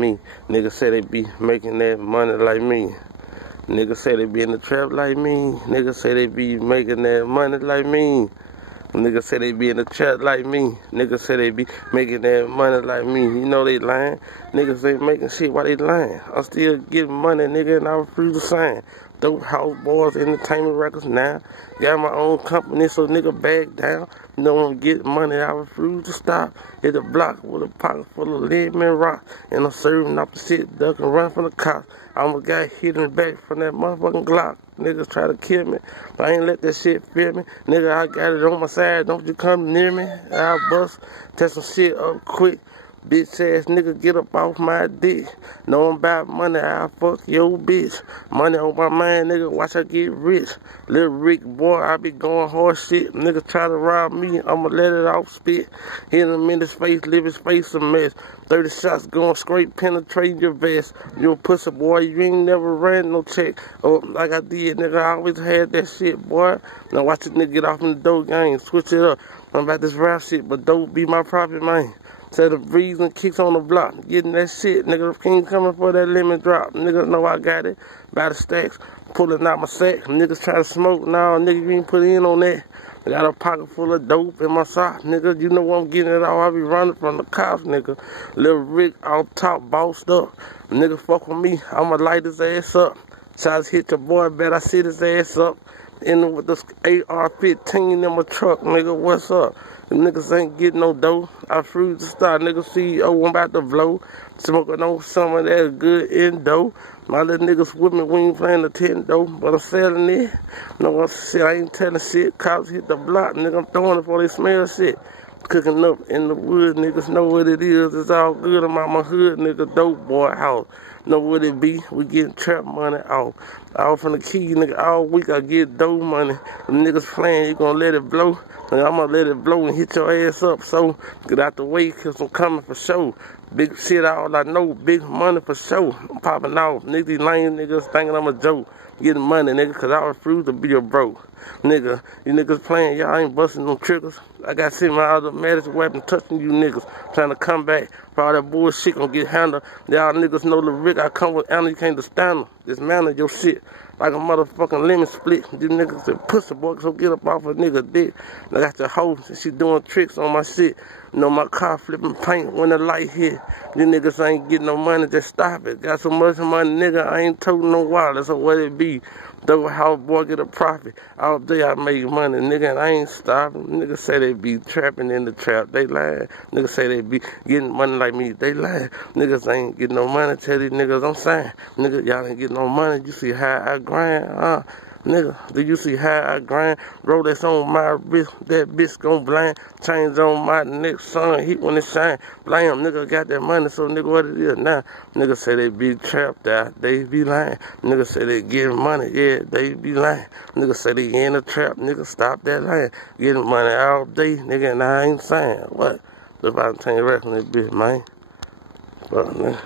Me, niggas say they be making that money like me. Niggas say they be in the trap like me. Niggas say they be making that money like me. Niggas say they be in the trap like me. Niggas say they be making that money like me. You know they lying. Niggas ain't making shit while they lying. I'm still getting money, nigga, and I refuse to sign. Dope House Boys Entertainment Records now. Got my own company, so nigga back down. You know I'm getting money, I refuse to stop. Hit the block with a pocket full of lemon rock. And I'm serving up the shit, duck and run from the cops. I'm a guy hitting the back from that motherfucking Glock. Niggas try to kill me, but I ain't let that shit fear me. Nigga, I got it on my side, don't you come near me. I'll bust, test some shit up quick. Bitch ass nigga, get up off my dick. Know I'm about money, I'll fuck your bitch. Money on my mind, nigga, watch I get rich. Little Rick boy, I be going hard shit. Nigga try to rob me, I'ma let it off spit. Hit him in his face, leave his face a mess. 30 shots going straight, penetrating your vest. You a pussy boy, you ain't never ran no check. Oh, like I did, nigga, I always had that shit, boy. Now watch this nigga get off in the dope game, switch it up. I'm about this rap shit, but dope be my profit, man. Set the breeze and kicks on the block, getting that shit, nigga. The king coming for that lemon drop, niggas know I got it. By the stacks, pulling out my sack. Niggas try to smoke, nah, nigga, you ain't put in on that. I got a pocket full of dope in my sock, nigga. You know I'm getting it all. I be running from the cops, nigga. Little Rick off top, bossed up. Nigga fuck with me, I'ma light his ass up. Shots hit your boy, bet I sit his ass up. In with this AR-15 in my truck, nigga. What's up? The niggas ain't getting no dough. I refuse to start, nigga. CEO, I'm about to blow. Smoking on some of that good endo. My little niggas with me, we ain't playing the Nintendo, but I'm selling it. No, I ain't telling shit. Cops hit the block, nigga. I'm throwing it before they smell shit. Cooking up in the wood, niggas know what it is. It's all good. I'm out my hood, nigga. Dope boy house. Know what it be? We getting trap money off. Out from the key, nigga. All week I get dope money. The niggas playing, you gonna let it blow? Nigga, I'm gonna let it blow and hit your ass up. So get out the way, cause I'm coming for show. Big shit, all I know. Big money for show. I'm popping off. Niggas, these lame niggas thinking I'm a joke. Getting money, nigga, cause I refuse to be a broke. Nigga, you niggas playing, y'all ain't busting no triggers. I got seen my automatic weapon touching you niggas. Trying to come back for all that bullshit gonna get handled. Y'all niggas know the Rick I come with Anna, you can't stand them. Dismantle your shit like a motherfucking lemon split. These niggas a pussy boy, so get up off a nigga dick. I got the hoe, and she doing tricks on my shit. You know my car flipping paint when the light hit. These niggas ain't getting no money, just stop it. Got so much money, nigga, I ain't toting no wallet, so what it be? Dope House Boy get a profit. All day I make money, nigga, and I ain't stopping. Niggas say they be trapping in the trap, they lying. Niggas say they be getting money like me, they lying. Niggas ain't getting no money, tell these niggas I'm saying. Nigga, y'all ain't getting no money, you see how I grind, Nigga, do you see how I grind? Rolex on my wrist, that bitch gon' blind. Chains on my neck, sun heat when it shine. Blam, nigga got that money, so nigga, what it is now? Nigga say they be trapped out, they be lying. Nigga say they getting money, yeah, they be lying. Nigga say they in the trap, nigga, stop that lying. Getting money all day, nigga, and I ain't saying what? The about 10 rest on this bitch, man. But, nigga.